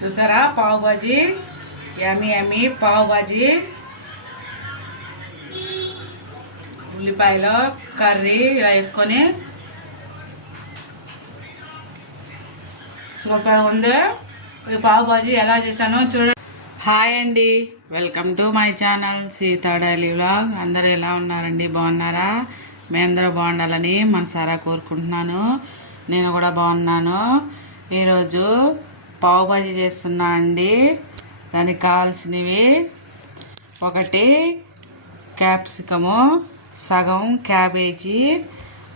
చూసారా? పావు బాజీ. యమి యమి పావు బాజీ. ఉల్లిపాయలు కర్రీ ఇలా వేసుకొని. సూపర్ ఉంది. ఈ పావు బాజీ ఎలా చేశానో చూడండి హాయ్ అండి. Welcome to my channel Seetha daily vlog. అందరూ ఎలా ఉన్నారండి? బాగున్నారా? మీ అందరూ బాగుండాలని మనసారా కోరుకుంటున్నాను. నేను కూడా బాగున్నాను. ఈరోజు పావు బాజీ చేస్తున్నా అండి. దానికి కావాల్సినవి ఒకటి క్యాప్సికము సగం క్యాబేజీ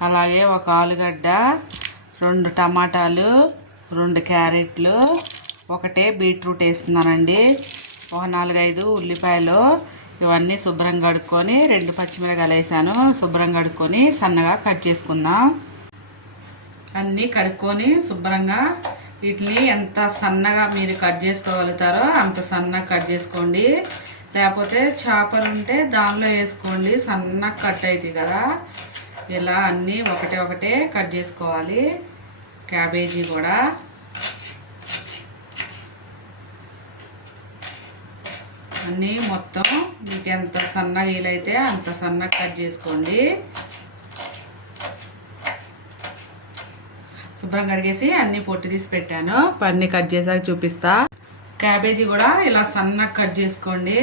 అలాగే ఒక ఆలుగడ్డ రెండు టమాటాలు రెండు క్యారెట్లు ఒకటే బీట్రూట్ వేస్తున్నానండి. ఒక నాలుగైదు ఉల్లిపాయలు ఇవన్నీ శుభ్రంగా కడుక్కొని రెండు పచ్చిమిరకాయలు వేసాను శుభ్రంగా కడుక్కొని సన్నగా కట్ చేసుకుందాం. అన్నీ కడుక్కొని శుభ్రంగా వీటిని ఎంత సన్నగా మీరు కట్ చేసుకోగలుగుతారో అంత సన్నగా కట్ చేసుకోండి. లేకపోతే చేపలు ఉంటే దానిలో వేసుకోండి. సన్నగా కట్ అవుతాయి కదా. ఇలా అన్నీ ఒకటే ఒకటే కట్ చేసుకోవాలి. క్యాబేజీ కూడా. అన్నీ మొత్తం మీకు ఎంత సన్నగా వీలైతే అంత సన్నగా కట్ చేసుకోండి. శుభ్రం కడిగేసి అన్ని పొట్టు తీసి పెట్టాను. పన్ని కట్ చేసాక చూపిస్తా. క్యాబేజీ కూడా ఇలా సన్నగా కట్ చేసుకోండి.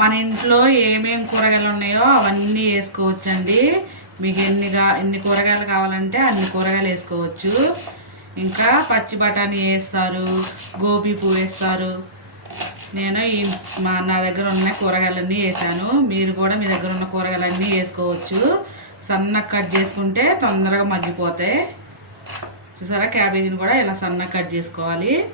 మన ఇంట్లో ఏమేమి కూరగాయలు ఉన్నాయో అవన్నీ వేసుకోవచ్చండి. మీకు ఎన్నిగా ఎన్ని కూరగాయలు కావాలంటే అన్ని కూరగాయలు వేసుకోవచ్చు. ఇంకా పచ్చి బఠానీ వేస్తారు గోబీ పువ్వు వేస్తారు. నేను ఈ మా నా దగ్గర ఉన్న కూరగాయలన్నీ వేసాను. మీరు కూడా మీ దగ్గర ఉన్న కూరగాయలన్నీ వేసుకోవచ్చు. సన్నగా కట్ చేసుకుంటే తొందరగా మగ్గిపోతాయి. చూసారా? క్యాబేజీని కూడా ఇలా సన్నగా కట్ చేసుకోవాలి.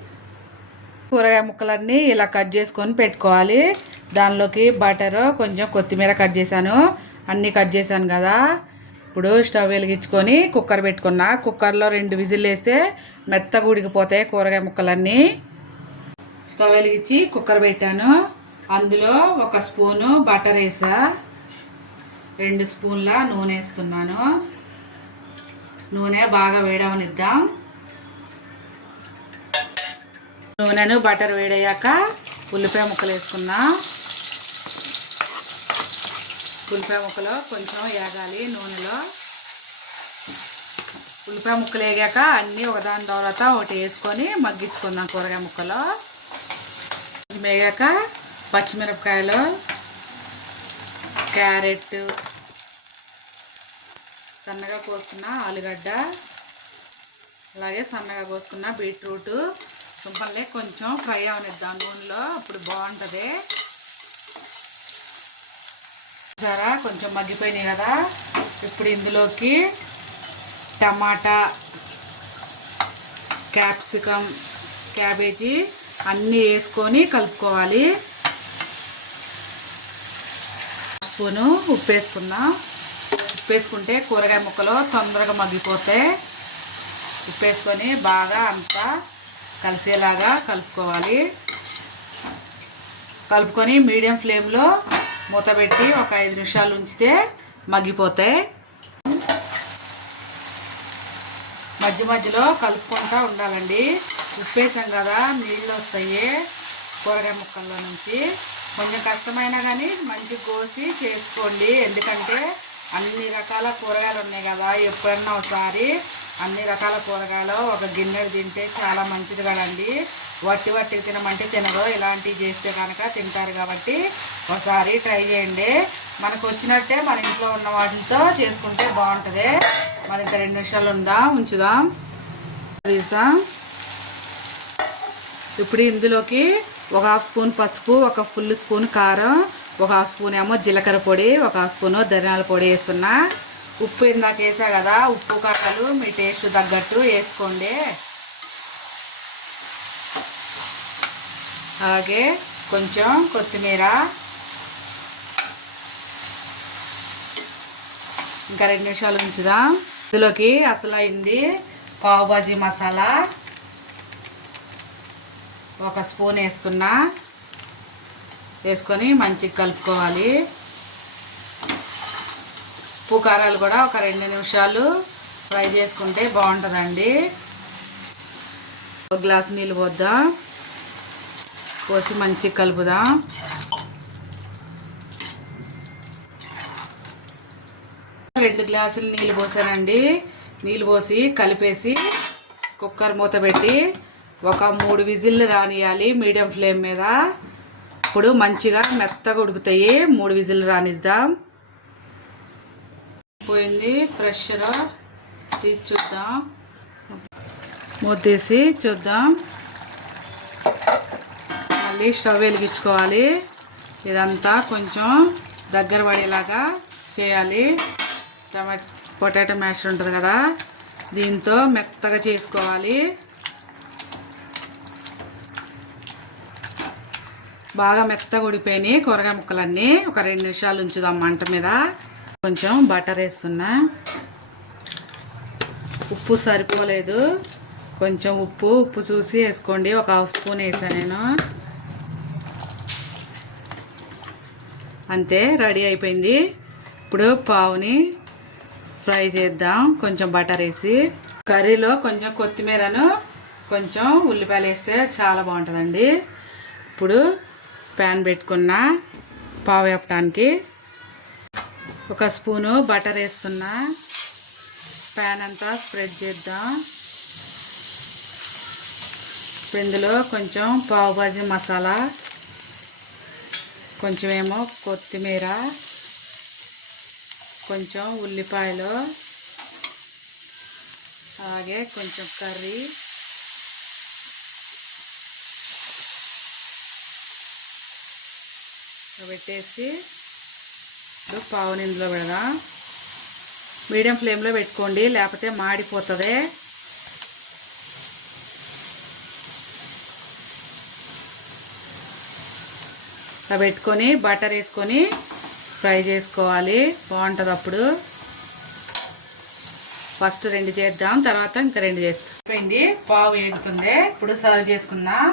కూరగాయ ముక్కలన్నీ ఇలా కట్ చేసుకొని పెట్టుకోవాలి. దానిలోకి బటరు కొంచెం కొత్తిమీర కట్ చేశాను. అన్నీ కట్ చేశాను కదా. ఇప్పుడు స్టవ్ వెలిగించుకొని కుక్కర్ పెట్టుకున్నా. కుక్కర్లో రెండు విజిల్ వేస్తే మెత్తగా ఉడికిపోతాయి కూరగాయ ముక్కలన్నీ. స్టవ్ వెలిగించి కుక్కర్ పెట్టాను. అందులో ఒక స్పూను బటర్ వేసా. రెండు స్పూన్ల నూనె వేస్తున్నాను. నూనె బాగా వేడవనిద్దాం. నూనెను బటర్ వేడయ్యాక ఉల్లిపాయ ముక్కలు వేసుకున్నా ఉల్లిపాయ ముక్కలు కొంచెం వేగాలి నూనెలో. ఉల్లిపాయ ముక్కలు వేగాక అన్నీ ఒకదాని తర్వాత ఒకటి వేసుకొని మగ్గించుకుందాం కూరగాయ ముక్కలు. వేగాక పచ్చిమిరపకాయలు క్యారెట్ సన్నగా కోసుకున్న ఆలుగడ్డ అలాగే సన్నగా కోసుకున్న బీట్రూట్ దుంపల్ని కొంచెం ఫ్రై అవనిద్దాం నూనెలో అప్పుడు బాగుంటుంది. సరే కొంచెం మగ్గిపోయినాయి కదా? ఇప్పుడు ఇందులోకి టమాటా క్యాప్సికమ్ క్యాబేజీ అన్నీ వేసుకొని కలుపుకోవాలి. స్పూను ఉప్పు వేసుకుందాం ఉప్పు వేసుకుంటే కూరగాయ ముక్కలు తొందరగా మగ్గిపోతాయి ఉప్పు వేసుకొని బాగా అంతా కలిసేలాగా కలుపుకోవాలి. కలుపుకొని మీడియం ఫ్లేమ్లో మూత పెట్టి ఒక ఐదు నిమిషాలు ఉంచితే మగ్గిపోతాయి మధ్య మధ్యలో కలుపుకుంటూ ఉండాలండి. ఉప్పు వేసాం కదా నీళ్ళు వస్తాయి కూరగాయ ముక్కల్లో నుంచి. కొంచెం కష్టమైనా కానీ మంచి కోసి చేసుకోండి. ఎందుకంటే అన్ని రకాల కూరగాయలు ఉన్నాయి కదా. ఎప్పుడన్నా ఒకసారి అన్ని రకాల కూరగాయలు ఒక గిన్నెడు తింటే చాలా మంచిది కదండి. వట్టి వట్టి తినమంటే తినరు. ఇలాంటివి చేస్తే కనుక తింటారు కాబట్టి ఒకసారి ట్రై చేయండి. మనకు వచ్చినట్టే మన ఇంట్లో ఉన్న వాటితో చేసుకుంటే బాగుంటుంది. మరి ఇంకా రెండు నిమిషాలు ఉందా? ఉంచుదాం. తీస్తాం ఇప్పుడు ఇందులోకి ఒక హాఫ్ స్పూన్ పసుపు ఒక ఫుల్ స్పూన్ కారం ఒక హాఫ్ స్పూన్ ఏమో జీలకర్ర పొడి ఒక హాఫ్ స్పూన్ ధనియాల పొడి వేస్తున్నా. ఉప్పు ఇందాక వేసా కదా ఉప్పు కాకలు మీ టేస్ట్ తగ్గట్టు వేసుకోండి. అలాగే కొంచెం కొత్తిమీర. ఇంకా రెండు నిమిషాలు ఉంచుదాం. ఇందులోకి అసలు అయింది పావుబాజీ మసాలా. ఒక స్పూన్ వేస్తున్నా. వేసుకొని మంచిగా కలుపుకోవాలి. ఉప్పు కారాలు కూడా ఒక రెండు నిమిషాలు ఫ్రై చేసుకుంటే బాగుంటుందండి. ఒక గ్లాస్ నీళ్ళు పోద్దాం. పోసి మంచిగా కలుపుదాం. రెండు గ్లాసులు నీళ్ళు పోసానండి. నీళ్ళు పోసి కలిపేసి కుక్కర్ మూత పెట్టి ఒక మూడు విజిల్లు రానియాలి మీడియం ఫ్లేమ్ మీద. అప్పుడు మంచిగా మెత్తగా ఉడుకుతాయి. మూడు విజిల్లు రానిద్దాం. పోయింది. ప్రెషర్ తీసి చూద్దాం. మూతేసి చూద్దాం. మళ్ళీ స్టవ్ వెలిగించుకోవాలి. ఇదంతా కొంచెం దగ్గర పడేలాగా చేయాలి. టమాటో పొటాటో మ్యాష్ ఉంటుంది కదా దీంతో మెత్తగా చేసుకోవాలి. బాగా మెత్తగా ఉడిపోయినాయి కూరగాయ ముక్కలన్నీ. ఒక రెండు నిమిషాలు ఉంచుదాం మంట మీద. కొంచెం బటర్ వేస్తున్నా. ఉప్పు సరిపోలేదు. కొంచెం ఉప్పు ఉప్పు చూసి వేసుకోండి. ఒక హాఫ్ స్పూన్ వేసాను నేను. అంతే రెడీ అయిపోయింది. ఇప్పుడు పావుని ఫ్రై చేద్దాం. కొంచెం బటర్ వేసి. కర్రీలో కొంచెం కొత్తిమీరను కొంచెం ఉల్లిపాయలు వేస్తే చాలా బాగుంటుందండి. ఇప్పుడు ప్యాన్ పెట్టుకున్న పావు వేపడానికి ఒక స్పూను బటర్ వేస్తున్నా. ప్యాన్ అంతా స్ప్రెడ్ చేద్దాం. ఇందులో కొంచెం పావు భాజీ మసాలా కొంచెమేమో కొత్తిమీర కొంచెం ఉల్లిపాయలు అలాగే కొంచెం కర్రీ. పెట్టేసి ఇప్పుడు పావుని ఇందులో పెడదాం. మీడియం ఫ్లేమ్లో పెట్టుకోండి లేకపోతే మాడిపోతుంది. ఇలా పెట్టుకొని బటర్ వేసుకొని ఫ్రై చేసుకోవాలి. బాగుంటుంది అప్పుడు. ఫస్ట్ రెండు చేద్దాం తర్వాత ఇంకా రెండు చేస్తాం. పావు ఎగుతుంది. ఇప్పుడు సర్వ్ చేసుకుందాం.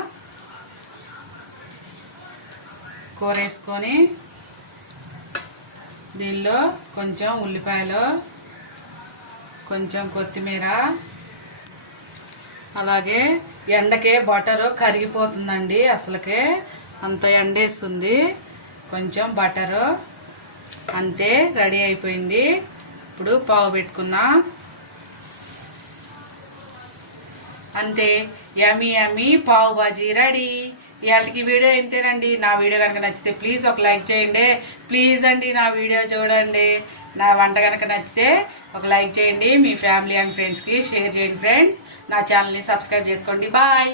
కూర వేసుకొని దీనిలో కొంచెం ఉల్లిపాయలు కొంచెం కొత్తిమీర అలాగే ఎండకే బటరు కరిగిపోతుందండి అసలుకే. అంత ఎండేస్తుంది. కొంచెం బటరు అంతే రెడీ అయిపోయింది. ఇప్పుడు పావు పెట్టుకుందాం అంతే. యమీ యమీ పావు బాజీ రెడీ. ఇవాళకి వీడియో ఇంతేనండి. నా వీడియో కనుక నచ్చితే ప్లీజ్ ఒక లైక్ చేయండి. ప్లీజ్ అండి నా వీడియో చూడండి. నా వంట కనుక నచ్చితే ఒక లైక్ చేయండి. మీ ఫ్యామిలీ అండ్ ఫ్రెండ్స్కి షేర్ చేయండి ఫ్రెండ్స్. నా ఛానల్ని సబ్స్క్రైబ్ చేసుకోండి. బాయ్.